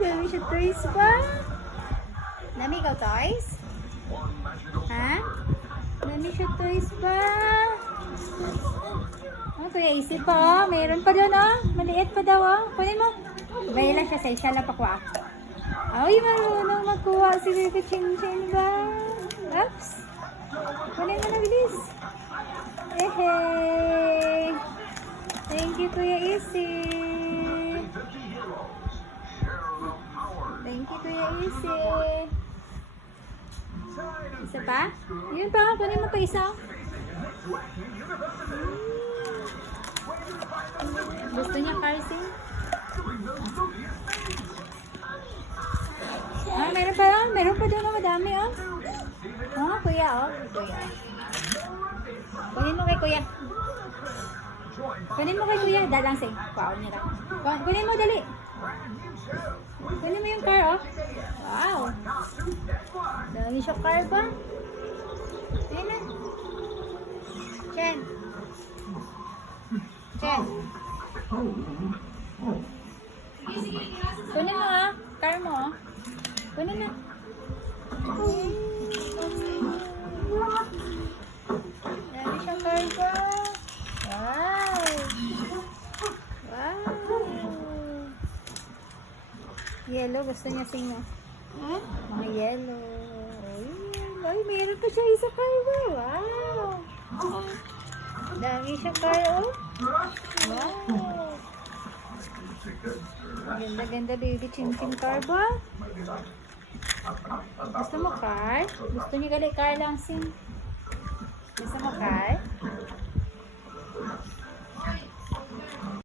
Dami siya toys pa. Dami ikaw toys? Ha? Dami siya toys pa. Oh, Kuya Easy pa oh. Mayroon pa doon oh. Maliit pa daw oh. Kunin mo. Gaya lang siya sa isa lang pakuha. Ay, marunong magkuha si Baby Chin Chin ba? Oops. Kunin mo na bilis. Hey. Thank you Kuya Easy. Thank you Kuya Easy. Isa pa? Yun pa, kunin mo pa isa. Gusto niya Carson? Ah, meron pa lang. Meron pa doon na madami oh. Oh, kuya oh. Kuya. Kunin mo kay kuya. Kunin mo kay kuya. Dalangsing. Wow, nila. Kunin mo dali. Kunin mo yung car oh. Wow. Dami siya car pa. Kunin na. Chen. Chen. Kunin mo ah. Car mo oh. Kunin na. Dami siya car pa. Wow. Wow. Yellow. Gusto niya sing oh. Mga yellow. Ay, mayroon pa siya isa car ba? Wow. Dami siya car oh. Wow. Ganda-ganda Baby Chin Chin car ba? Gusto mo car? Gusto niyo gali car lang sing? Gusto mo car?